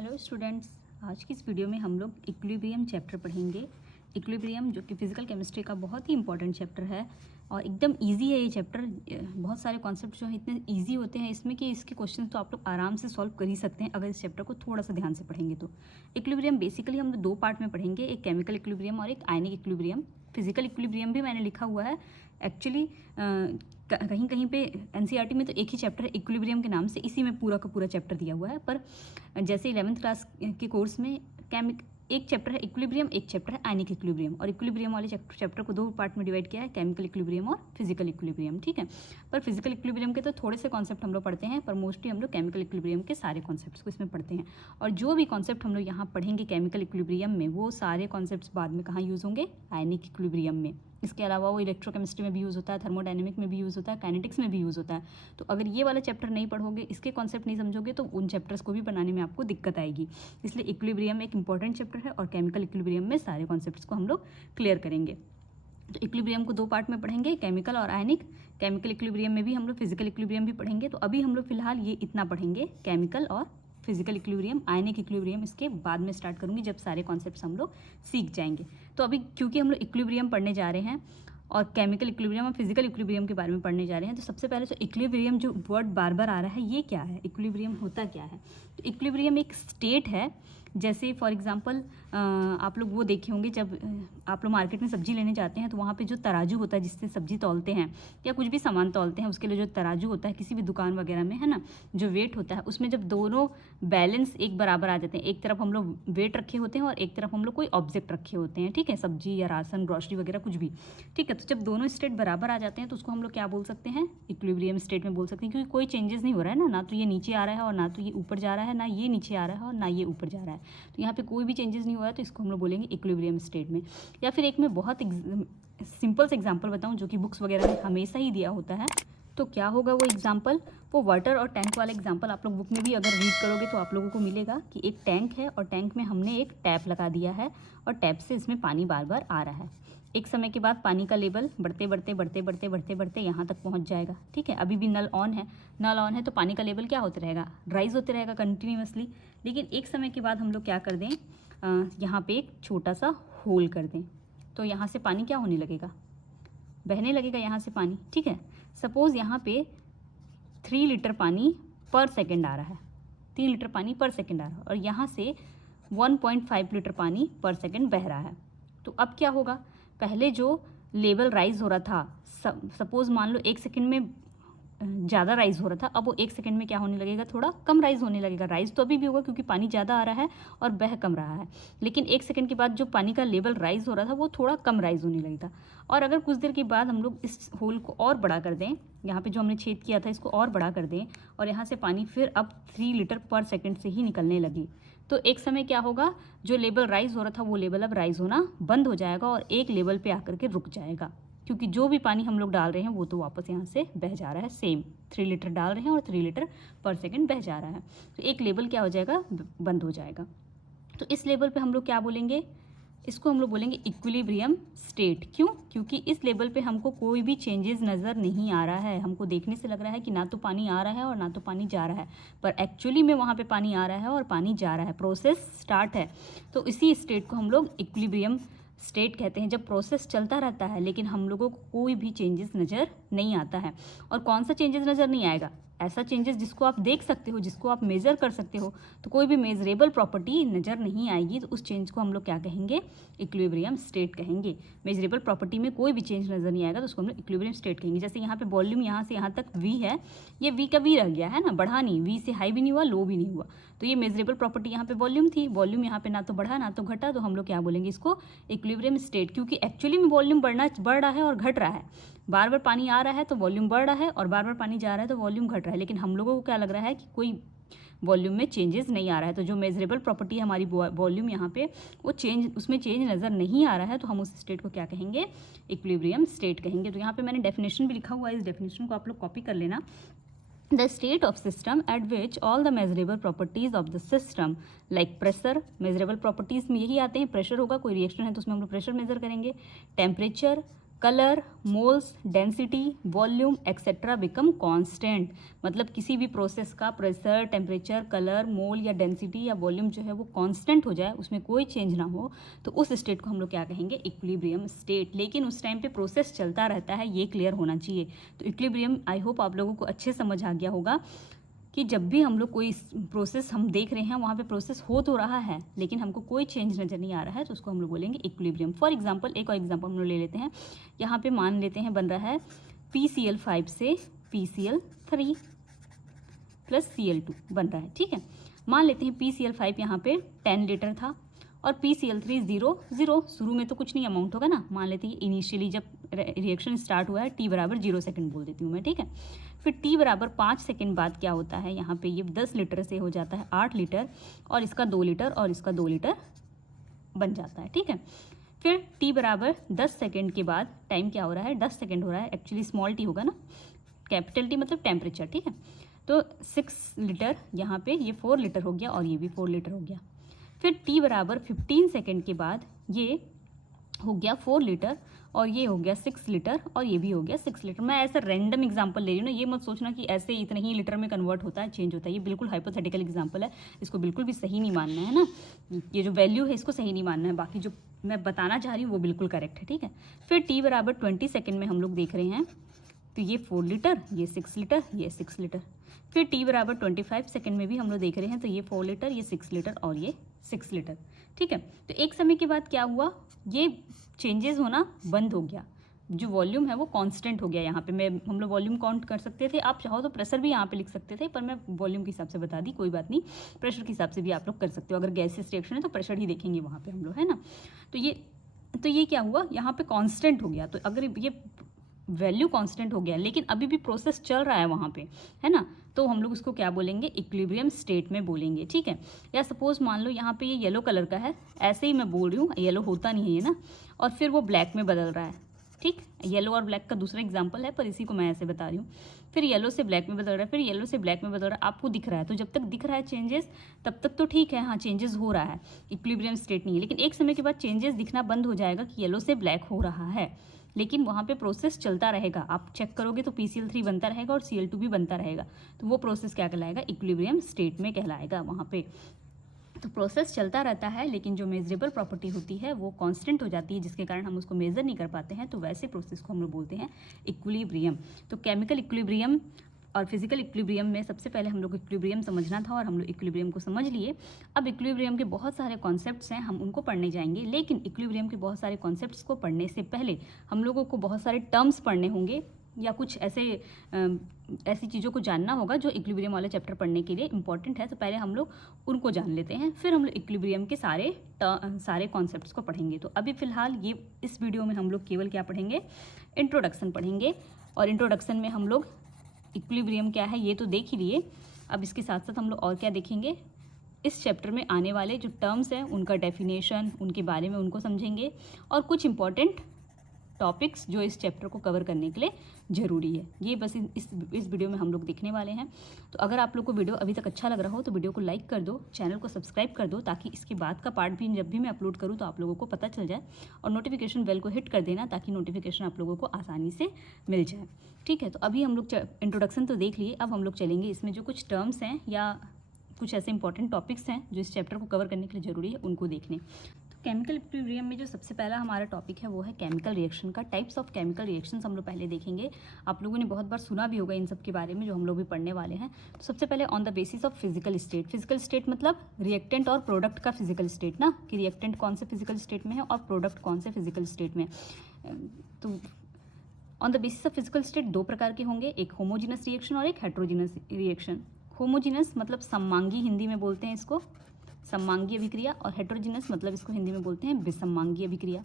Hello students, आज की इस वीडियो में हम लोग इक्विलिब्रियम चैप्टर पढ़ेंगे। इक्विलिब्रियम जो कि फिजिकल केमिस्ट्री का बहुत ही इंपॉर्टेंट चैप्टर है और एकदम इजी है ये चैप्टर। बहुत सारे कॉन्सेप्ट जो है इतने इजी होते हैं इसमें कि इसके क्वेश्चन तो आप लोग आराम से सॉल्व कर ही सकते हैं अगर इस चैप्टर को थोड़ा सा ध्यान से पढ़ेंगे तो। इक्विलिब्रियम बेसिकली हम लोग दो पार्ट में पढ़ेंगे, एक केमिकल इक्विलिब्रियम और एक आयनिक इक्विलिब्रियम। फिजिकल इक्विलिब्रियम भी मैंने लिखा हुआ है एक्चुअली, कहीं कहीं पे एनसीईआरटी में तो एक ही चैप्टर है इक्विलिब्रियम के नाम से, इसी में पूरा का पूरा चैप्टर दिया हुआ है। पर जैसे 11th क्लास के कोर्स में एक चैप्टर है इक्विलिब्रियम, एक चैप्टर है आयनिक इक्विलिब्रियम, और इक्विलिब्रियम वाले चैप्टर को दो पार्ट में डिवाइड किया है, केमिकल इक्विलिब्रियम और फिजिकल इक्विलिब्रियम। ठीक है, पर फिजिकल इक्विलिब्रियम के तो थोड़े से कॉन्सेप्ट हम लोग पढ़ते हैं, पर मोस्टली हम लोग केमिकल इक्विलिब्रियम के सारे कॉन्सेप्ट्स को इसमें पढ़ते हैं। और जो भी कॉन्सेप्ट हम लोग यहाँ पढ़ेंगे केमिकल इक्विलिब्रियम में, वो सारे कॉन्सेप्ट्स बाद में कहाँ यूज़ होंगे? आयनिक इक्विलिब्रियम में। इसके अलावा वो इलेक्ट्रोकेमिस्ट्री में भी यूज़ होता है, थर्मोडायनेमिक में भी यूज़ होता है, काइनेटिक्स में भी यूज़ होता है। तो अगर ये वाला चैप्टर नहीं पढ़ोगे, इसके कॉन्सेप्ट नहीं समझोगे, तो उन चैप्टर्स को भी बनाने में आपको दिक्कत आएगी। इसलिए इक्विलिब्रियम एक इंपॉर्टेंट चैप्टर है और केमिकल इक्विलिब्रियम में सारे कॉन्सेप्ट्स को हम लोग क्लियर करेंगे। तो इक्विलिब्रियम को दो पार्ट में पढ़ेंगे, केमिकल और आयनिक। केमिकल इक्विलिब्रियम में भी हम लोग फिजिकल इक्विलिब्रियम भी पढ़ेंगे। तो अभी हम लोग फिलहाल ये इतना पढ़ेंगे, केमिकल और फिजिकल इक्विलिब्रियम। आयनिक इक्विलिब्रियम इसके बाद में स्टार्ट करूंगी जब सारे कॉन्सेप्ट्स हम लोग सीख जाएंगे। तो अभी क्योंकि हम लोग इक्विलिब्रियम पढ़ने जा रहे हैं और केमिकल इक्विलिब्रियम और फिजिकल इक्विलिब्रियम के बारे में पढ़ने जा रहे हैं, तो सबसे पहले तो इक्विलिब्रियम जो वर्ड बार बार आ रहा है, ये क्या है? इक्विलिब्रियम होता क्या है? तो इक्विलिब्रियम एक स्टेट है। जैसे फॉर एग्जांपल आप लोग वो देखे होंगे, जब आप लोग मार्केट में सब्जी लेने जाते हैं तो वहाँ पे जो तराजू होता है जिससे सब्जी तौलते हैं या कुछ भी सामान तौलते हैं, उसके लिए जो तराजू होता है किसी भी दुकान वगैरह में, है ना, जो वेट होता है, उसमें जब दोनों बैलेंस एक बराबर आ जाते हैं, एक तरफ हम लोग वेट रखे होते हैं और एक तरफ हम लोग कोई ऑब्जेक्ट रखे होते हैं, ठीक है, सब्जी या राशन, ग्रोसरी वगैरह कुछ भी, ठीक है, तो जब दोनों स्टेट बराबर आ जाते हैं तो उसको हम लोग क्या बोल सकते हैं? इक्विलिब्रियम स्टेट में बोल सकते हैं, क्योंकि कोई चेंजेस नहीं हो रहा है ना तो ये नीचे आ रहा है और ना तो ये ऊपर जा रहा है, ना ये नीचे आ रहा है और ना ये ऊपर जा रहा है, तो यहाँ पे कोई भी चेंजेस नहीं हो रहा है, तो इसको हम लोग बोलेंगे इक्विलिब्रियम स्टेट में। या फिर एक मैं बहुत सिंपल से एग्जांपल बताऊं जो कि बुक्स वगैरह में हमेशा ही दिया होता है, तो क्या होगा वो एग्जांपल? वो वाटर और टैंक वाला एग्जांपल आप लोग बुक में भी अगर रीड करोगे तो आप लोगों को मिलेगा कि एक टैंक है और टैंक में हमने एक टैप लगा दिया है और टैप से इसमें पानी बार बार आ रहा है। एक समय के बाद पानी का लेवल बढ़ते बढ़ते बढ़ते बढ़ते बढ़ते बढ़ते यहाँ तक पहुँच जाएगा, ठीक है। अभी भी नल ऑन है तो पानी का लेवल क्या होते रहेगा? राइज होते रहेगा कंटिन्यूसली। लेकिन एक समय के बाद हम लोग क्या कर दें, यहाँ पे एक छोटा सा होल कर दें, तो यहाँ से पानी क्या होने लगेगा? बहने लगेगा यहाँ से पानी, ठीक है। सपोज़ यहाँ पे 3 लीटर पानी पर सेकेंड आ रहा है, 3 लीटर पानी पर सेकेंड आ रहा है, और यहाँ से 1.5 लीटर पानी पर सेकेंड बह रहा है। तो अब क्या होगा? पहले जो लेवल राइज हो रहा था, सपोज़ मान लो 1 सेकेंड में ज़्यादा राइज हो रहा था, अब वो 1 सेकेंड में क्या होने लगेगा? थोड़ा कम राइज होने लगेगा। राइज तो अभी भी होगा क्योंकि पानी ज़्यादा आ रहा है और बह कम रहा है, लेकिन 1 सेकेंड के बाद जो पानी का लेवल राइज हो रहा था वो थोड़ा कम राइज होने लगेगा। और अगर कुछ देर के बाद हम लोग इस होल को और बड़ा कर दें, यहाँ पे जो हमने छेद किया था इसको और बड़ा कर दें, और यहाँ से पानी फिर अब 3 लीटर पर सेकेंड से ही निकलने लगी, तो एक समय क्या होगा? जो लेवल राइज हो रहा था वो लेवल अब राइज होना बंद हो जाएगा और एक लेवल पे आकर के रुक जाएगा, क्योंकि जो भी पानी हम लोग डाल रहे हैं वो तो वापस यहाँ से बह जा रहा है। सेम 3 लीटर डाल रहे हैं और 3 लीटर पर सेकेंड बह जा रहा है, तो एक लेवल क्या हो जाएगा? बंद हो जाएगा। तो इस लेवल पे हम लोग क्या बोलेंगे? इसको हम लोग बोलेंगे इक्विलिब्रियम स्टेट। क्यों? क्योंकि इस लेवल पे हमको कोई भी चेंजेस नज़र नहीं आ रहा है। हमको देखने से लग रहा है कि ना तो पानी आ रहा है और ना तो पानी जा रहा है, पर एक्चुअली में वहाँ पे पानी आ रहा है और पानी जा रहा है, प्रोसेस स्टार्ट है। तो इसी स्टेट को हम लोग इक्विलिब्रियम स्टेट कहते हैं, जब प्रोसेस चलता रहता है लेकिन हम लोगों को कोई भी चेंजेस नज़र नहीं आता है। और कौन सा चेंजेस नज़र नहीं आएगा? ऐसा चेंजेस जिसको आप देख सकते हो, जिसको आप मेज़र कर सकते हो, तो कोई भी मेजरेबल प्रॉपर्टी नज़र नहीं आएगी, तो उस चेंज को हम लोग क्या कहेंगे? इक्विलिब्रियम स्टेट कहेंगे। मेजरेबल प्रॉपर्टी में कोई भी चेंज नज़र नहीं आएगा तो उसको हम लोग इक्विलिब्रियम स्टेट कहेंगे। जैसे यहाँ पे वॉल्यूम यहाँ से यहाँ तक v है, ये v का v रह गया है ना, बढ़ा नहीं, v से हाई भी नहीं हुआ, लो भी नहीं हुआ, तो ये मेजरेबल प्रॉपर्टी यहाँ पे वॉल्यूम थी। वॉल्यूम यहाँ पे ना तो बढ़ा ना तो घटा, तो हम लोग क्या बोलेंगे? इसको इक्विलिब्रियम स्टेट, क्योंकि एक्चुअली में वॉल्यूम बढ़ रहा है और घट रहा है। बार बार पानी आ रहा है तो वॉल्यूम बढ़ रहा है और बार बार पानी जा रहा है तो वॉल्यूम घट रहा है, लेकिन हम लोगों को क्या लग रहा है कि कोई वॉल्यूम में चेंजेस नहीं आ रहा है। तो जो मेजरेबल प्रॉपर्टी है हमारी वॉल्यूम, यहाँ पे वो उसमें चेंज नज़र नहीं आ रहा है, तो हम उस स्टेट को क्या कहेंगे? इक्विलिब्रियम स्टेट कहेंगे। तो यहाँ पे मैंने डेफिनेशन भी लिखा हुआ है, इस डेफिनेशन को आप लोग कॉपी कर लेना। The state of system at which all the measurable properties of the system like pressure, measurable properties में यही आते हैं, प्रेशर होगा, कोई रिएक्शन है तो उसमें हम लोग प्रेशर मेजर करेंगे, temperature, colour, moles, density, volume etcetera become constant. मतलब किसी भी प्रोसेस का प्रेशर, टेम्परेचर, कलर, मोल या डेंसिटी या वॉल्यूम जो है वो कांस्टेंट हो जाए, उसमें कोई चेंज ना हो, तो उस स्टेट को हम लोग क्या कहेंगे, इक्विलिब्रियम स्टेट। लेकिन उस टाइम पे प्रोसेस चलता रहता है, ये क्लियर होना चाहिए। तो इक्विलिब्रियम आई होप आप लोगों को अच्छे समझ आ गया होगा कि जब भी हम लोग कोई प्रोसेस हम देख रहे हैं, वहाँ पे प्रोसेस हो तो रहा है लेकिन हमको कोई चेंज नज़र नहीं आ रहा है, तो उसको हम लोग बोलेंगे इक्विलिब्रियम। फॉर एग्जांपल, एक और एग्जांपल हम लोग ले लेते हैं। यहाँ पे मान लेते हैं बन रहा है PCl5 से PCl3 प्लस Cl2 बन रहा है, ठीक है। मान लेते हैं PCl5 यहाँ पे 10 लीटर था और PCl3 0 शुरू में तो कुछ नहीं अमाउंट होगा ना। मान लेते हैं इनिशियली जब रिएक्शन स्टार्ट हुआ है, t बराबर 0 सेकेंड बोल देती हूँ मैं, ठीक है। फिर t बराबर 5 सेकेंड बाद क्या होता है, यहाँ पे ये 10 लीटर से हो जाता है 8 लीटर और इसका 2 लीटर और इसका 2 लीटर बन जाता है, ठीक है। फिर t बराबर 10 सेकेंड के बाद टाइम क्या हो रहा है, 10 सेकेंड हो रहा है, एक्चुअली स्मॉल t होगा ना, कैपिटल T मतलब टेम्परेचर, ठीक है। तो 6 लीटर यहाँ पे ये 4 लीटर हो गया और ये भी 4 लीटर हो गया। फिर t बराबर 15 सेकेंड के बाद ये हो गया 4 लीटर और ये हो गया 6 लीटर और ये भी हो गया 6 लीटर। मैं ऐसा रैंडम एग्जांपल ले रही हूँ ना, ये मत सोचना कि ऐसे इतने ही लीटर में कन्वर्ट होता है, चेंज होता है। ये बिल्कुल हाइपोथेटिकल एग्जांपल है, इसको बिल्कुल भी सही नहीं मानना है ना। ये जो वैल्यू है इसको सही नहीं मानना है, बाकी जो मैं बताना चाह रही हूँ वो बिल्कुल करेक्ट है, ठीक है। फिर t बराबर 20 सेकेंड में हम लोग देख रहे हैं, तो ये 4 लीटर, ये 6 लीटर, ये 6 लीटर। फिर t बराबर 25 सेकेंड में भी हम लोग देख रहे हैं, तो ये 4 लीटर, ये 6 लीटर और ये 6 लीटर, ठीक है। तो एक समय के बाद क्या हुआ, ये चेंजेस होना बंद हो गया, जो वॉल्यूम है वो कांस्टेंट हो गया। यहाँ पे हम लोग वॉल्यूम काउंट कर सकते थे, आप चाहो तो प्रेशर भी यहाँ पे लिख सकते थे, पर मैं वॉल्यूम के हिसाब से बता दी, कोई बात नहीं। प्रेशर के हिसाब से भी आप लोग कर सकते हो, अगर गैसेस रिएक्शन है तो प्रेशर ही देखेंगे वहाँ पे हम लोग, है ना। तो ये क्या हुआ, यहाँ पे कांस्टेंट हो गया। तो अगर ये वैल्यू कांस्टेंट हो गया लेकिन अभी भी प्रोसेस चल रहा है वहाँ पे, है ना, तो हम लोग उसको क्या बोलेंगे, इक्विलिब्रियम स्टेट में बोलेंगे, ठीक है। या सपोज मान लो यहाँ पे ये येलो कलर का है, ऐसे ही मैं बोल रही हूँ, येलो होता नहीं है ये ना, और फिर वो ब्लैक में बदल रहा है, ठीक। येलो और ब्लैक का दूसरा एग्जाम्पल है, पर इसी को मैं ऐसे बता रही हूँ। फिर येलो से ब्लैक में बदल रहा है, फिर येलो से ब्लैक में बदल रहा है, आपको दिख रहा है। तो जब तक दिख रहा है चेंजेस, तब तक तो ठीक है, हाँ चेंजेस हो रहा है, इक्विलिब्रियम स्टेट नहीं है। लेकिन एक समय के बाद चेंजेस दिखना बंद हो जाएगा कि येलो से ब्लैक हो रहा है, लेकिन वहाँ पे प्रोसेस चलता रहेगा। आप चेक करोगे तो PCl3 बनता रहेगा और Cl2 भी बनता रहेगा, तो वो प्रोसेस क्या कहलाएगा, इक्विलिब्रियम स्टेट में कहलाएगा वहाँ पे। तो प्रोसेस चलता रहता है लेकिन जो मेजरेबल प्रॉपर्टी होती है वो कांस्टेंट हो जाती है, जिसके कारण हम उसको मेजर नहीं कर पाते हैं, तो वैसे प्रोसेस को हम लोग बोलते हैं इक्विलिब्रियम। तो केमिकल इक्विलिब्रियम और फिजिकल इक्विलिब्रियम में सबसे पहले हम लोग इक्विलिब्रियम समझना था और हम लोग इक्विलिब्रियम को समझ लिए। अब इक्विलिब्रियम के बहुत सारे कॉन्सेप्ट्स हैं, हम उनको पढ़ने जाएंगे, लेकिन इक्विलिब्रियम के बहुत सारे कॉन्सेप्ट्स को पढ़ने से पहले हम लोगों को बहुत सारे टर्म्स पढ़ने होंगे या कुछ ऐसी चीज़ों को जानना होगा जो इक्विलिब्रियम वाला चैप्टर पढ़ने के लिए इंपॉर्टेंट है। तो पहले हम लोग उनको जान लेते हैं, फिर हम लोग इक्विलिब्रियम के सारे कॉन्सेप्ट्स को पढ़ेंगे। तो अभी फ़िलहाल ये इस वीडियो में हम लोग केवल क्या पढ़ेंगे, इंट्रोडक्शन पढ़ेंगे, और इंट्रोडक्शन में हम लोग इक्विलिब्रियम क्या है ये तो देख ही लिए। अब इसके साथ साथ हम लोग और क्या देखेंगे, इस चैप्टर में आने वाले जो टर्म्स हैं उनका डेफिनेशन, उनके बारे में उनको समझेंगे, और कुछ इंपॉर्टेंट टॉपिक्स जो इस चैप्टर को कवर करने के लिए ज़रूरी है, ये बस इस वीडियो में हम लोग देखने वाले हैं। तो अगर आप लोग को वीडियो अभी तक अच्छा लग रहा हो तो वीडियो को लाइक कर दो, चैनल को सब्सक्राइब कर दो, ताकि इसके बाद का पार्ट भी जब भी मैं अपलोड करूँ तो आप लोगों को पता चल जाए, और नोटिफिकेशन बेल को हिट कर देना ताकि नोटिफिकेशन आप लोगों को आसानी से मिल जाए, ठीक है। तो अभी हम लोग इंट्रोडक्शन तो देख लिए, अब हम लोग चलेंगे इसमें जो कुछ टर्म्स हैं या कुछ ऐसे इंपॉर्टेंट टॉपिक्स हैं जो इस चैप्टर को कवर करने के लिए ज़रूरी है, उनको देखने। केमिकल इक्विलिब्रियम में जो सबसे पहला हमारा टॉपिक है वो है केमिकल रिएक्शन का। टाइप्स ऑफ केमिकल रिएक्शंस हम लोग पहले देखेंगे। आप लोगों ने बहुत बार सुना भी होगा इन सब के बारे में, जो हम लोग भी पढ़ने वाले हैं। तो सबसे पहले on the basis of physical state. Physical state मतलब रिएक्टेंट और प्रोडक्ट का फिजिकल स्टेट ना, कि रिएक्टेंट कौन से फिजिकल स्टेट में है और प्रोडक्ट कौन से फिजिकल स्टेट में। तो on the basis of physical state दो प्रकार के होंगे, एक होमोजीनस रिएक्शन और एक हेट्रोजीनस रिएक्शन। होमोजीनस मतलब सममांगी, हिंदी में बोलते हैं इसको सममांगी अभिक्रिया, और हेट्रोजीनस मतलब इसको हिंदी में बोलते हैं विसममांगी अभिक्रिया।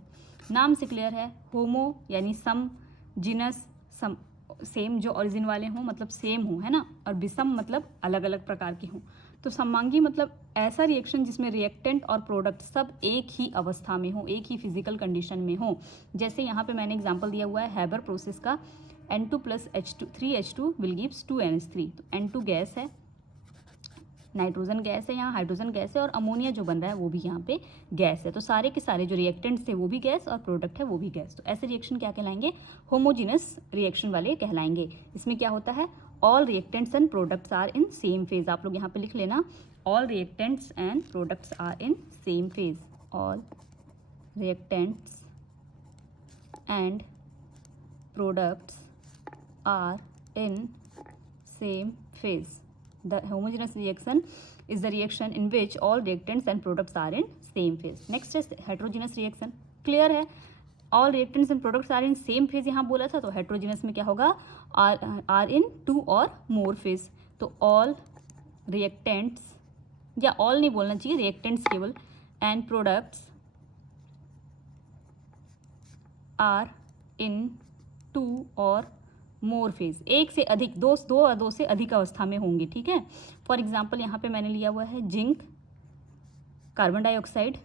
नाम से क्लियर है, होमो यानी सम, जिनस सेम, जो ओरिजिन वाले हों मतलब सेम हो, है ना, और विषम मतलब अलग अलग प्रकार के हों। तो सममांगी मतलब ऐसा रिएक्शन जिसमें रिएक्टेंट और प्रोडक्ट सब एक ही अवस्था में हो, एक ही फिजिकल कंडीशन में हो। जैसे यहाँ पे मैंने एग्जांपल दिया हुआ है हैबर प्रोसेस का, N2 + H2 3H2 will gives 2NH3। तो N2 गैस है, नाइट्रोजन गैस है, यहाँ हाइड्रोजन गैस है, और अमोनिया जो बन रहा है वो भी यहाँ पे गैस है। तो सारे के सारे जो रिएक्टेंट्स थे वो भी गैस और प्रोडक्ट है वो भी गैस। तो ऐसे रिएक्शन क्या कहलाएंगे? होमोजीनस रिएक्शन वाले कहलाएंगे। इसमें क्या होता है? All reactants and products are in same phase. आप लोग यहाँ पे लिख लेना, all reactants and products are in same phase. All reactants and products are in same phase. The homogeneous reaction is the reaction in which all reactants and products are in same phase. Next is heterogeneous reaction. Clear है? all reactants and products are in same phase यहाँ बोला था, तो heterogeneous में क्या होगा? are in 2 or more phase. तो all reactants, या all नहीं बोलना चाहिए, reactants केवल, and products are in 2 or more phase, एक से अधिक, दो से अधिक अवस्था में होंगे। ठीक है, फॉर एग्जाम्पल यहाँ पे मैंने लिया हुआ है zinc carbon dioxide,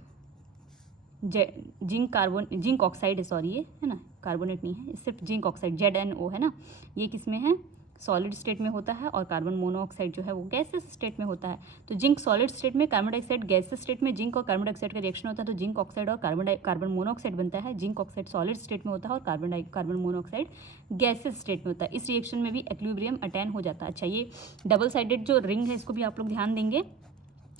zinc oxide है, सॉरी ये है ना, कार्बोनेट नहीं है, सिर्फ जिंक ऑक्साइड, ZnO है ना, ये किस में है? सॉलिड स्टेट में होता है, और कार्बन मोनोऑक्साइड जो है वो गैसेस स्टेट में होता है। तो जिंक सॉलिड स्टेट में, कार्बन डाइऑक्साइड गैसेस स्टेट में, जिंक और कार्बन डाइऑक्साइड का रिएक्शन होता है तो जिंक ऑक्साइड और कार्बन मोनोऑक्साइड बनता है। जिंक ऑक्साइड सॉलिड स्टेट में होता है और कार्बन मोनोऑक्साइड गैसेस स्टेट में होता है। इस रिएक्शन में भी इक्विलिब्रियम अटेन हो जाता है। अच्छा, ये डबल साइडेड जो रिंग है इसको भी आप लोग ध्यान देंगे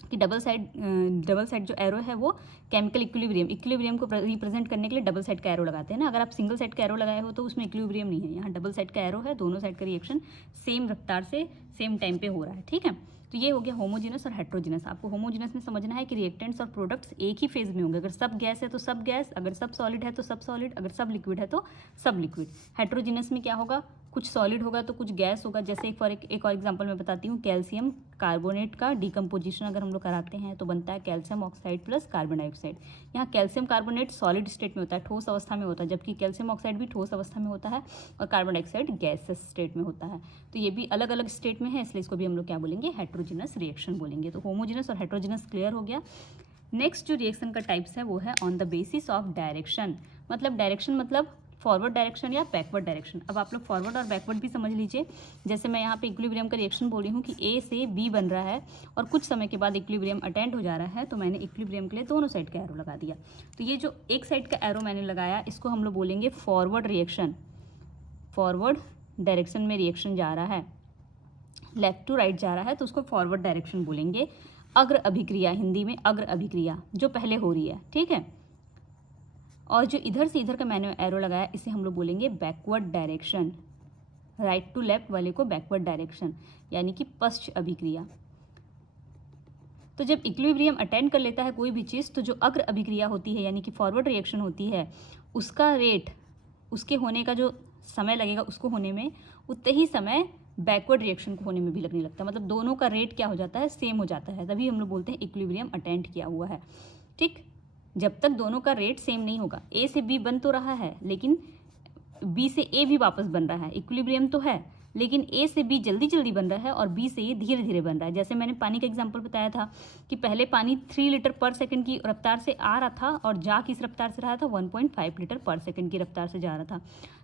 कि डबल साइड जो एरो है वो केमिकल इक्विलिब्रियम को रिप्रेजेंट करने के लिए डबल साइड का एरो लगाते हैं ना। अगर आप सिंगल साइड का एरो लगाए हो तो उसमें इक्विलिब्रियम नहीं है, यहाँ डबल साइड का एरो है, दोनों साइड का रिएक्शन सेम रफ्तार से सेम टाइम पे हो रहा है। ठीक है, तो ये हो गया होमोजीनस और हेट्रोजीनस। आपको होमोजीनस में समझना है कि रिएक्टेंट्स और प्रोडक्ट्स एक ही फेज में होंगे। अगर सब गैस है तो सब गैस, अगर सब सॉलिड है तो सब सॉलिड, अगर सब लिक्विड है तो सब लिक्विड। हेट्रोजीनस में क्या होगा? कुछ सॉलिड होगा तो कुछ गैस होगा। जैसे एक और एग्जांपल मैं बताती हूँ, कैल्शियम कार्बोनेट का डिकम्पोजिशन अगर हम लोग कराते हैं तो बनता है calcium oxide plus carbon dioxide. यहाँ कैल्शियम कार्बोनेट सॉलिड स्टेट में होता है, ठोस अवस्था में होता है, जबकि कैल्शियम ऑक्साइड भी ठोस अवस्था में होता है और कार्बन डाइऑक्साइड गैसेस स्टेट में होता है। तो ये भी अलग अलग स्टेट में है, इसलिए इसको भी हम लोग क्या बोलेंगे? हेट्रोजीनस रिएक्शन बोलेंगे। तो होमोजीनस और हेट्रोजीनस क्लियर हो गया। नेक्स्ट जो रिएक्शन का टाइप्स है वो है on the basis of direction. मतलब डायरेक्शन मतलब फॉरवर्ड डायरेक्शन या बैकवर्ड डायरेक्शन। अब आप लोग फॉरवर्ड और बैकवर्ड भी समझ लीजिए। जैसे मैं यहाँ पे इक्विलिब्रियम का रिएक्शन बोल रही हूँ कि ए से बी बन रहा है और कुछ समय के बाद इक्विलिब्रियम अटेंड हो जा रहा है, तो मैंने इक्विलिब्रियम के लिए दोनों साइड का एरो लगा दिया। तो ये जो एक साइड का एरो मैंने लगाया इसको हम लोग बोलेंगे फॉरवर्ड रिएक्शन। फॉरवर्ड डायरेक्शन में रिएक्शन जा रहा है, लेफ्ट टू राइट जा रहा है, तो उसको फॉरवर्ड डायरेक्शन बोलेंगे। अग्र अभिक्रिया, हिंदी में अग्र अभिक्रिया, जो पहले हो रही है। ठीक है, और जो इधर से इधर का मैंने एरो लगाया इसे हम लोग बोलेंगे backward direction. Right to left वाले को बैकवर्ड डायरेक्शन, यानी कि पश्च अभिक्रिया। तो जब इक्विलिब्रियम अटेंड कर लेता है कोई भी चीज़, तो जो अग्र अभिक्रिया होती है यानी कि फॉरवर्ड रिएक्शन होती है, उसका रेट, उसके होने का जो समय लगेगा उसको होने में, उतने ही समय बैकवर्ड रिएक्शन को होने में भी लगने लगता है। मतलब दोनों का रेट क्या हो जाता है? सेम हो जाता है, तभी हम लोग बोलते हैं इक्विलिब्रियम अटेंड किया हुआ है। ठीक, जब तक दोनों का रेट सेम नहीं होगा, ए से बी बन तो रहा है लेकिन बी से ए भी वापस बन रहा है, इक्विलिब्रियम तो है, लेकिन ए से बी जल्दी जल्दी बन रहा है और बी से ये धीरे धीरे बन रहा है। जैसे मैंने पानी का एग्जांपल बताया था कि पहले पानी 3 लीटर पर सेकंड की रफ्तार से आ रहा था और जा किस रफ्तार से रहा था? 1.5 लीटर पर सेकंड की रफ्तार से जा रहा था।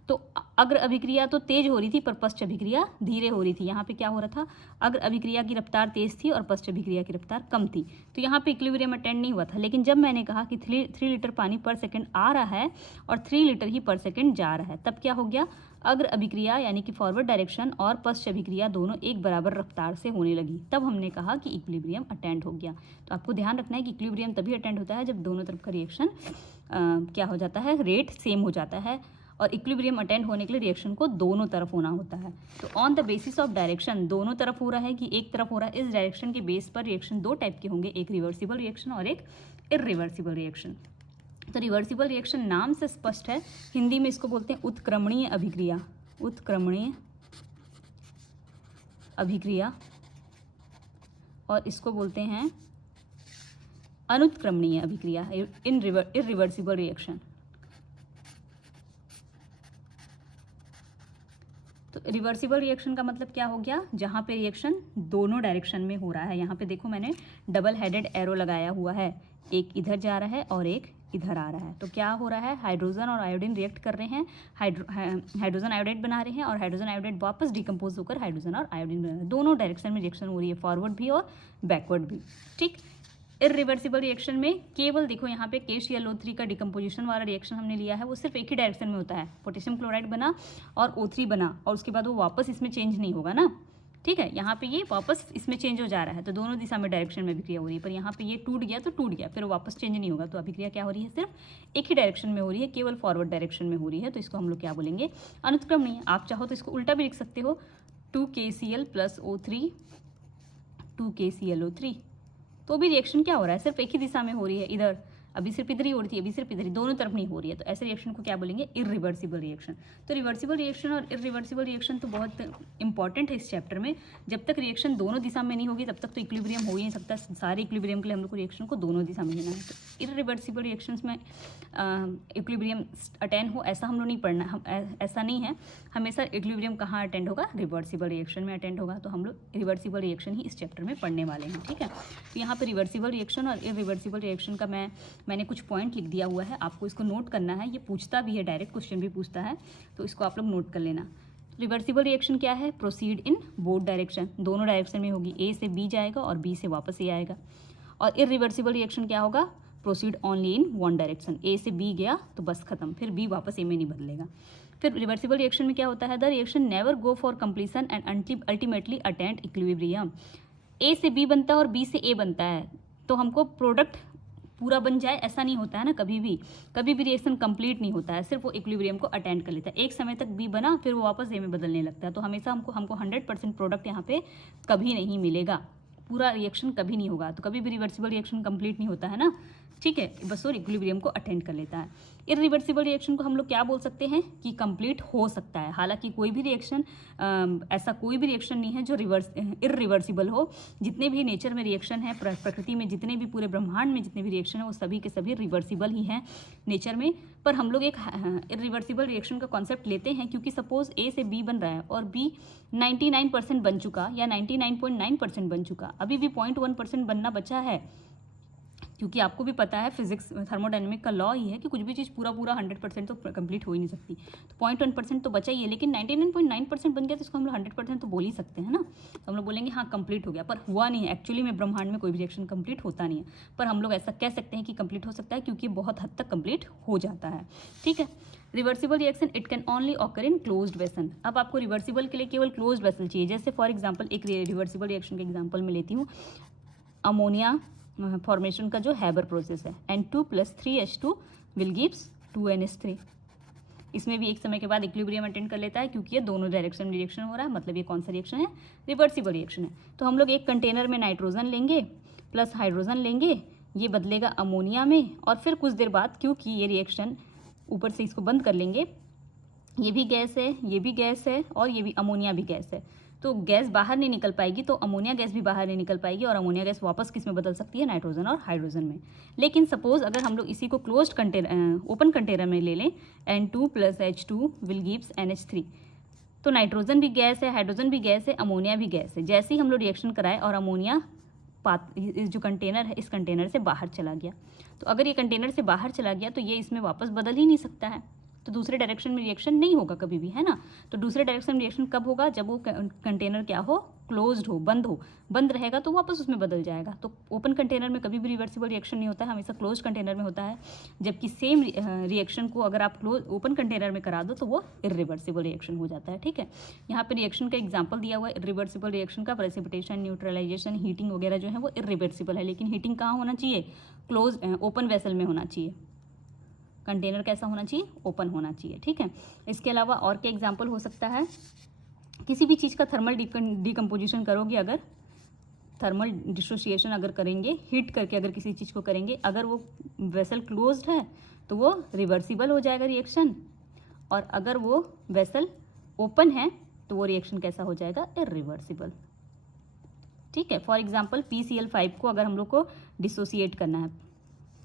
तो अग्र अभिक्रिया तो तेज हो रही थी पर पश्च अभिक्रिया धीरे हो रही थी। यहाँ पे क्या हो रहा था? अग्र अभिक्रिया की रफ्तार तेज थी और पश्च अभिक्रिया की रफ्तार कम थी। तो यहाँ पे इक्विलिब्रियम अटेंड नहीं हुआ था। लेकिन जब मैंने कहा कि 3 लीटर पानी पर सेकंड आ रहा है और 3 लीटर ही पर सेकंड जा रहा है, तब क्या हो गया? अग्र अभिक्रिया यानी कि फॉरवर्ड डायरेक्शन और पश्च अभिक्रिया दोनों एक बराबर रफ्तार से होने लगी। तब हमने कहा कि इक्विलिब्रियम अटेंड हो गया। तो आपको ध्यान रखना है कि इक्विलिब्रियम तभी अटेंड होता है जब दोनों तरफ का रिएक्शन क्या हो जाता है? रेट सेम हो जाता है। और इक्विलिब्रियम अटेंड होने के लिए रिएक्शन को दोनों तरफ होना होता है। तो on the basis of direction, दोनों तरफ हो रहा है कि एक तरफ हो रहा है, इस डायरेक्शन के बेस पर रिएक्शन दो टाइप के होंगे, एक रिवर्सिबल रिएक्शन और एक इरिवर्सिबल रिएक्शन। तो रिवर्सिबल रिएक्शन नाम से स्पष्ट है, हिंदी में इसको बोलते हैं उत्क्रमणीय अभिक्रिया। उत्क्रमणीय अभिक्रिया, और इसको बोलते हैं अनुत्क्रमणीय अभिक्रिया, इरिवर्सिबल रिएक्शन। तो रिवर्सिबल रिएक्शन का मतलब क्या हो गया? जहाँ पे रिएक्शन दोनों डायरेक्शन में हो रहा है। यहाँ पे देखो मैंने डबल हेडेड एरो लगाया हुआ है, एक इधर जा रहा है और एक इधर आ रहा है। तो क्या हो रहा है, हाइड्रोजन और आयोडीन रिएक्ट कर रहे हैं, हाइड्रोजन आयोडाइड बना रहे हैं और हाइड्रोजन आयोडाइड वापस डिकम्पोज होकर हाइड्रोजन और आयोडीन बना रहे हैं। दोनों डायरेक्शन में रिएक्शन हो रही है, फॉरवर्ड भी और बैकवर्ड भी। ठीक, इरिवर्सिबल रिएक्शन में केवल देखो यहाँ पे KClO3 का डिकम्पोजिशन वाला रिएक्शन हमने लिया है, वो सिर्फ एक ही डायरेक्शन में होता है, पोटेशियम क्लोराइड बना और O3 बना और उसके बाद वो वापस इसमें चेंज नहीं होगा ना। ठीक है, यहाँ पे ये वापस इसमें चेंज हो जा रहा है, तो दोनों दिशा में डायरेक्शन में अभिक्रिया हो रही है, पर यहाँ पे ये टूट गया तो टूट गया, फिर वो वापस चेंज नहीं होगा। तो अभिक्रिया क्या हो रही है, सिर्फ एक ही डायरेक्शन में हो रही है, केवल फॉरवर्ड डायरेक्शन में हो रही है। तो इसको हम लोग क्या बोलेंगे, अनुत्क्रम नहीं। आप चाहो तो इसको उल्टा भी लिख सकते हो, 2KCl + O3 2KClO3, तो भी रिएक्शन क्या हो रहा है, सिर्फ एक ही दिशा में हो रही है, इधर अभी सिर्फ इधर ही हो रही थी, अभी सिर्फ इधर ही, दोनों तरफ नहीं हो रही है। तो ऐसे रिएक्शन को क्या बोलेंगे, इरिवर्सिबल रिएक्शन। तो रिवर्सिबल रिएक्शन और इरिवर्सिबल रिएक्शन तो बहुत इंपॉर्टेंट है इस चैप्टर में। जब तक रिएक्शन दोनों दिशा में नहीं होगी तब तक तो इक्विलिब्रियम हो ही नहीं सकता। सारे इक्विलिब्रियम के लिए हम लोग को रिएक्शन को दोनों दिशा में लेना है। तो इरिवर्सिबल रिएक्शंस में इक्विलिब्रियम अटेंड हो ऐसा हम लोग नहीं पढ़ना, हम ऐसा नहीं है। हमेशा इक्विलिब्रियम कहाँ अटेंड होगा, रिवर्सिबल रिएक्शन में अटेंड होगा। तो हम लोग रिवर्सिबल रिएक्शन ही इस चैप्टर में पढ़ने वाले हैं। ठीक है, तो यहाँ पर रिवर्सिबल रिएक्शन और इरिवर्सिबल रिएक्शन का मैंने कुछ पॉइंट लिख दिया हुआ है, आपको इसको नोट करना है। ये पूछता भी है, डायरेक्ट क्वेश्चन भी पूछता है, तो इसको आप लोग नोट कर लेना। रिवर्सिबल रिएक्शन क्या है, प्रोसीड इन बोथ डायरेक्शन, दोनों डायरेक्शन में होगी, A से B जाएगा और B से वापस A आएगा। और इरिवर्सिबल रिएक्शन क्या होगा, proceed only in one direction, A से B गया तो बस खत्म, फिर B वापस A में नहीं बदलेगा। फिर रिवर्सिबल रिएक्शन में क्या होता है, the reaction never go for completion and ultimately attend equilibrium. A से B बनता है और B से A बनता है, तो हमको प्रोडक्ट पूरा बन जाए ऐसा नहीं होता है ना, कभी भी रिएक्शन कंप्लीट नहीं होता है, सिर्फ वो इक्विलिब्रियम को अटेंड कर लेता है। एक समय तक बी बना फिर वो वापस ए में बदलने लगता है। तो हमेशा हमको 100% प्रोडक्ट यहाँ पे कभी नहीं मिलेगा, पूरा रिएक्शन कभी नहीं होगा। तो कभी भी रिवर्सिबल रिएक्शन कंप्लीट नहीं होता है ना। ठीक है, बस वो इक्विलिब्रियम को अटेंड कर लेता है। इरिवर्सिबल रिएक्शन को हम लोग क्या बोल सकते हैं कि कंप्लीट हो सकता है। हालांकि कोई भी रिएक्शन ऐसा कोई भी रिएक्शन नहीं है जो इरिवर्सिबल हो। जितने भी नेचर में रिएक्शन है, प्रकृति में जितने भी, पूरे ब्रह्मांड में जितने भी रिएक्शन है, वो सभी के सभी रिवर्सिबल ही हैं नेचर में। पर हम लोग एक इरिवर्सिबल रिएक्शन का कॉन्सेप्ट लेते हैं क्योंकि सपोज A से B बन रहा है और B 99% बन चुका या 99.9% बन चुका, अभी भी 0.1% बनना बचा है। क्योंकि आपको भी पता है फिजिक्स थर्मोडायनेमिक का लॉ ही है कि कुछ भी चीज़ पूरा 100% तो कंप्लीट हो ही नहीं सकती। तो 0.1% तो बचा ही है, लेकिन 99.9% बन गया तो इसको हम लोग 100% तो बोल ही सकते हैं ना। तो हम लोग बोलेंगे हाँ कंप्लीट हो गया, पर हुआ नहीं है। एक्चुअली में ब्रह्मांड में कोई भी रिएक्शन कंप्लीट होता नहीं है, पर हम लोग ऐसा कह सकते हैं कि कंप्लीट हो सकता है क्योंकि बहुत हद तक कंप्लीट हो जाता है। ठीक है, reversible reaction it can only occur in closed vessel. अब आपको रिवर्सिबल के लिए केवल क्लोज्ड वेसल चाहिए। जैसे फॉर एग्जाम्पल एक रिवर्सिबल रिएक्शन का एग्जाम्पल मैं लेती हूँ, अमोनिया फॉर्मेशन का जो हैबर प्रोसेस है, N2 + 3H2 will gives 2NH3। इसमें भी एक समय के बाद इक्विलिब्रियम अटेंड कर लेता है क्योंकि ये दोनों डायरेक्शन में रिएक्शन हो रहा है, मतलब ये कौन सा रिएक्शन है, रिवर्सिबल रिएक्शन है। तो हम लोग एक कंटेनर में नाइट्रोजन लेंगे प्लस हाइड्रोजन लेंगे, ये बदलेगा अमोनिया में, और फिर कुछ देर बाद क्योंकि ये रिएक्शन ऊपर से इसको बंद कर लेंगे, ये भी गैस है, ये भी गैस है और ये भी अमोनिया भी गैस है, तो गैस बाहर नहीं निकल पाएगी, तो अमोनिया गैस भी बाहर नहीं निकल पाएगी और अमोनिया गैस वापस किस में बदल सकती है, नाइट्रोजन और हाइड्रोजन में। लेकिन सपोज अगर हम लोग इसी को क्लोज्ड कंटेनर, ओपन कंटेनर में ले लें, N2 + H2 will gives NH3, तो नाइट्रोजन भी गैस है, हाइड्रोजन भी गैस है, अमोनिया भी गैस है। जैसे ही हम लोग रिएक्शन कराए और अमोनिया जो कंटेनर है इस कंटेनर से बाहर चला गया, तो अगर ये कंटेनर से बाहर चला गया तो ये इसमें वापस बदल ही नहीं सकता है, तो दूसरे डायरेक्शन में रिएक्शन नहीं होगा कभी भी, है ना। तो दूसरे डायरेक्शन में रिएक्शन कब होगा, जब वो कंटेनर क्या हो, क्लोज्ड हो, बंद रहेगा तो वापस उसमें बदल जाएगा। तो ओपन कंटेनर में कभी भी रिवर्सिबल रिएक्शन नहीं होता है, हमेशा क्लोज्ड कंटेनर में होता है। जबकि सेम रिएक्शन को अगर आप ओपन कंटेनर में करा दो तो वो इरिवर्सिबल रिएक्शन हो जाता है। ठीक है, यहाँ पे रिएक्शन का एग्जाम्पल दिया हुआ है इरिवर्सिबल रिएक्शन का, प्रेसिपिटेशन, न्यूट्रलाइजेशन, हीटिंग वगैरह जो है वो इरिवर्सिबल है। लेकिन हीटिंग कहाँ होना चाहिए, ओपन वेसल में होना चाहिए। कंटेनर कैसा होना चाहिए, ओपन होना चाहिए। ठीक है, इसके अलावा और क्या एग्जाम्पल हो सकता है, किसी भी चीज़ का थर्मल डिकम्पोजिशन करोगे, अगर थर्मल डिसोसिएशन अगर करेंगे, हीट करके अगर किसी चीज़ को करेंगे, अगर वो वेसल क्लोज्ड है तो वो रिवर्सिबल हो जाएगा रिएक्शन, और अगर वो वेसल ओपन है तो वो रिएक्शन कैसा हो जाएगा, इरिवर्सिबल। ठीक है, फॉर एग्जाम्पल PCl5 को अगर हम लोग को डिसोसिएट करना है,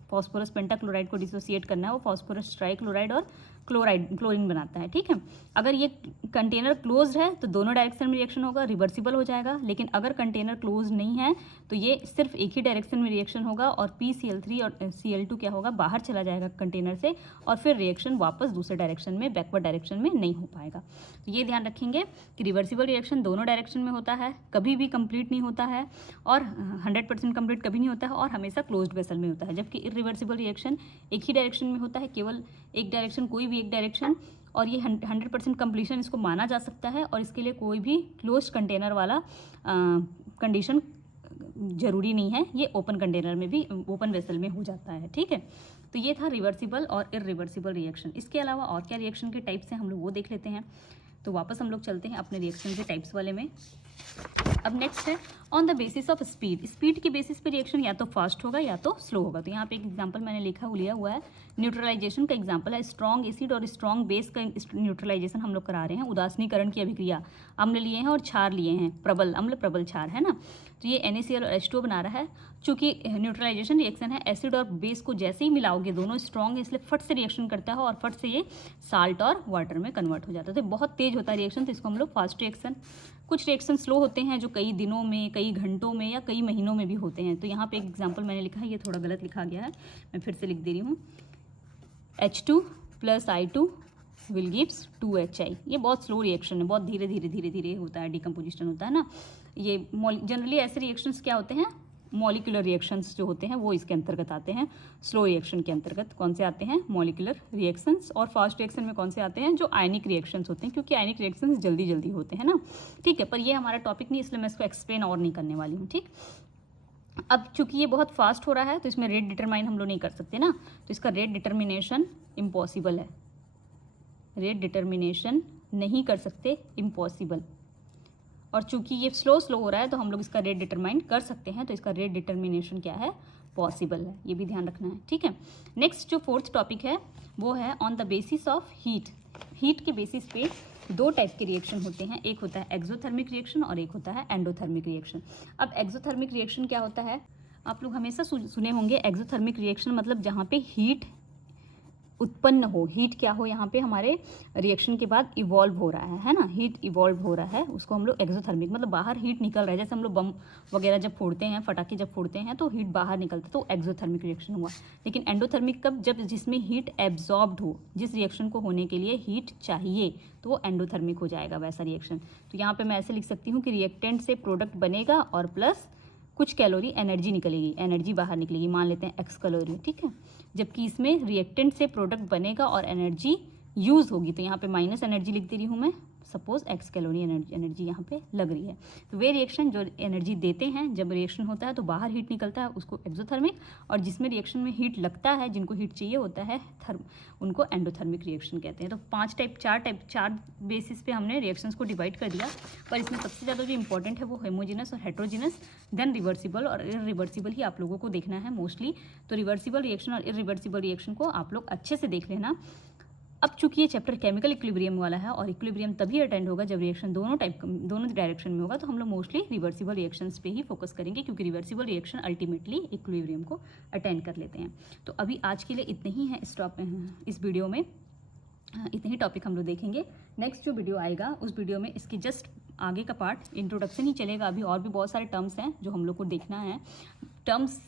फॉस्फोरस पेंटाक्लोराइड को डिसोसिएट करना है, वो फॉस्फोरस ट्राइक्लोराइड और क्लोरीन बनाता है, ठीक है। अगर ये कंटेनर क्लोज्ड है तो दोनों डायरेक्शन में रिएक्शन होगा, रिवर्सिबल हो जाएगा। लेकिन अगर कंटेनर क्लोज नहीं है तो ये सिर्फ एक ही डायरेक्शन में रिएक्शन होगा और PCl3 और Cl2 क्या होगा, बाहर चला जाएगा कंटेनर से और फिर रिएक्शन वापस दूसरे डायरेक्शन में, बैकवर्ड डायरेक्शन में नहीं हो पाएगा। तो ये ध्यान रखेंगे कि रिवर्सिबल रिएक्शन दोनों डायरेक्शन में होता है, कभी भी कंप्लीट नहीं होता है और 100% कंप्लीट कभी नहीं होता है और हमेशा क्लोज्ड वेसल में होता है। जबकि इरिवर्सिबल रिएक्शन एक ही डायरेक्शन में होता है, केवल एक डायरेक्शन, कोई भी एक डायरेक्शन, और ये 100% कंप्लीशन इसको माना जा सकता है और इसके लिए कोई भी क्लोज कंटेनर वाला कंडीशन जरूरी नहीं है, ये ओपन कंटेनर में भी, ओपन वेसल में हो जाता है, ठीक है। तो ये था रिवर्सिबल और इरिवर्सिबल रिएक्शन। इसके अलावा और क्या रिएक्शन के टाइप्स हैं हम लोग वो देख लेते हैं। तो वापस हम लोग चलते हैं अपने रिएक्शन के टाइप्स वाले में। अब नेक्स्ट है on the basis of speed. Speed के बेसिस पे रिएक्शन या तो फास्ट होगा या तो स्लो होगा। तो यहाँ पे एक एग्जांपल मैंने लिया हुआ है, न्यूट्रलाइजेशन का एग्जांपल है। स्ट्रॉन्ग एसिड और स्ट्रॉन्ग बेस का न्यूट्रलाइजेशन हम लोग करा रहे हैं। उदासीनीकरण की अभिक्रिया, अम्ल लिए हैं और क्षार लिए हैं, प्रबल अम्ल प्रबल क्षार, है ना। तो ये NaCl और H2O बना रहा है। चूंकि न्यूट्रलाइजेशन रिएक्शन है, एसिड और बेस को जैसे ही मिलाओगे, दोनों स्ट्रॉन्ग है इसलिए फट से रिएक्शन करता है और फट से ये साल्ट और वाटर में कन्वर्ट हो जाता है। तो बहुत तेज होता है रिएक्शन, तो इसको हम लोग फास्ट रिएक्शन। कुछ रिएक्शन स्लो होते हैं जो कई दिनों में, कई घंटों में या कई महीनों में भी होते हैं। तो यहाँ पे एक एग्जांपल मैंने लिखा है, ये थोड़ा गलत लिखा गया है, मैं फिर से लिख दे रही हूँ। H2 + I2 will gives 2HI। ये बहुत स्लो रिएक्शन है, बहुत धीरे धीरे होता है, डिकम्पोजिशन होता है ना। ये जनरली ऐसे रिएक्शंस क्या होते हैं, मॉलिक्यूलर रिएक्शंस जो होते हैं वो इसके अंतर्गत आते हैं। स्लो रिएक्शन के अंतर्गत कौन से आते हैं, मॉलिक्यूलर रिएक्शंस। और फास्ट रिएक्शन में कौन से आते हैं, जो आयनिक रिएक्शंस होते हैं, क्योंकि आयनिक रिएक्शंस जल्दी होते हैं ना, ठीक है। पर ये हमारा टॉपिक नहीं, इसलिए मैं इसको एक्सप्लेन और नहीं करने वाली हूँ, ठीक। अब चूंकि ये बहुत फास्ट हो रहा है तो इसमें रेट डिटरमाइन हम लोग नहीं कर सकते ना, तो इसका रेट डिटर्मिनेशन इम्पॉसिबल है। रेट डिटर्मिनेशन नहीं कर सकते, इम्पॉसिबल। और चूंकि ये स्लो हो रहा है तो हम लोग इसका रेट डिटरमाइन कर सकते हैं, तो इसका रेट डिटर्मिनेशन क्या है, पॉसिबल है। ये भी ध्यान रखना है, ठीक है। नेक्स्ट जो फोर्थ टॉपिक है वो है on the basis of heat. Heat के बेसिस पे दो टाइप के रिएक्शन होते हैं, एक होता है एक्सोथर्मिक रिएक्शन और एक होता है एंडोथर्मिक रिएक्शन। अब एक्सोथर्मिक रिएक्शन क्या होता है, आप लोग हमेशा सुने होंगे, एक्सोथर्मिक रिएक्शन मतलब जहाँ पे हीट उत्पन्न हो, हीट क्या हो, यहाँ पे हमारे रिएक्शन के बाद इवॉल्व हो रहा है ना, हीट इवॉल्व हो रहा है, उसको हम लोग एक्सोथर्मिक, मतलब बाहर हीट निकल रहा है। जैसे हम लोग बम वगैरह जब फोड़ते हैं, फटाके जब फोड़ते हैं तो हीट बाहर निकलता है, तो एक्सोथर्मिक रिएक्शन हुआ। लेकिन एंडोथर्मिक कब, जब जिसमें हीट एब्जॉर्ब्ड हो, जिस रिएक्शन को होने के लिए हीट चाहिए तो वो एंडोथर्मिक हो जाएगा वैसा रिएक्शन। तो यहाँ पर मैं ऐसे लिख सकती हूँ कि रिएक्टेंट से प्रोडक्ट बनेगा और प्लस कुछ कैलोरी एनर्जी निकलेगी, एनर्जी बाहर निकलेगी, मान लेते हैं X कैलोरी, ठीक है। जबकि इसमें रिएक्टेंट से प्रोडक्ट बनेगा और एनर्जी यूज़ होगी, तो यहाँ पे माइनस एनर्जी लिख दे रही हूँ मैं, सपोज X कैलोरी एनर्जी यहाँ पे लग रही है। तो वे रिएक्शन जो एनर्जी देते हैं, जब रिएक्शन होता है तो बाहर हीट निकलता है, उसको एक्सोथर्मिक, और जिसमें रिएक्शन में हीट लगता है, जिनको हीट चाहिए होता है, उनको एंडोथर्मिक रिएक्शन कहते हैं। तो चार बेसिस पे हमने रिएक्शंस को डिवाइड कर दिया, पर इसमें सबसे ज़्यादा जो इंपॉर्टेंट है वो होमोजेनस और हेट्रोजेनस, देन रिवर्सिबल और इरिवर्सिबल ही आप लोगों को देखना है मोस्टली। तो रिवर्सिबल रिएक्शन और इरिवर्सिबल रिएक्शन को आप लोग अच्छे से देख लेना। अब चूंकि ये चैप्टर केमिकल इक्विलिब्रियम वाला है और इक्विलिब्रियम तभी अटेंड होगा जब रिएक्शन दोनों डायरेक्शन में होगा, तो हम लोग मोस्टली रिवर्सिबल रिएक्शंस पे ही फोकस करेंगे, क्योंकि रिवर्सिबल रिएक्शन अल्टीमेटली इक्विलिब्रियम को अटेंड कर लेते हैं। तो अभी आज के लिए इतने ही है इस वीडियो में, इतने ही टॉपिक हम लोग देखेंगे। नेक्स्ट जो वीडियो आएगा उस वीडियो में इसकी जस्ट आगे का पार्ट इंट्रोडक्शन ही चलेगा। अभी और भी बहुत सारे टर्म्स हैं जो हम लोग को देखना है, टर्म्स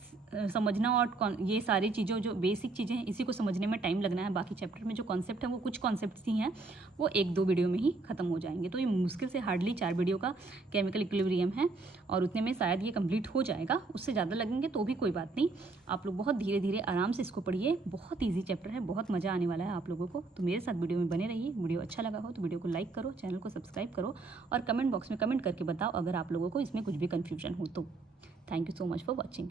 समझना, और ये सारी चीज़ों जो बेसिक चीज़ें हैं इसी को समझने में टाइम लगना है। बाकी चैप्टर में जो कॉन्सेप्ट है वो कुछ कॉन्सेप्ट्स ही हैं, वो 1-2 वीडियो में ही खत्म हो जाएंगे। तो ये मुश्किल से हार्डली 4 वीडियो का केमिकल इक्विलिब्रियम है और उतने में शायद ये कंप्लीट हो जाएगा। उससे ज़्यादा लगेंगे तो भी कोई बात नहीं, आप लोग बहुत धीरे धीरे आराम से इसको पढ़िए। बहुत ईजी चैप्टर है, बहुत मज़ा आने वाला है आप लोगों को। तो मेरे साथ वीडियो में बने रहिए। वीडियो अच्छा लगा हो तो वीडियो को लाइक करो, चैनल को सब्सक्राइब करो और कमेंट बॉक्स में कमेंट करके बताओ अगर आप लोगों को इसमें कुछ भी कन्फ्यूजन हो तो। Thank you so much for watching.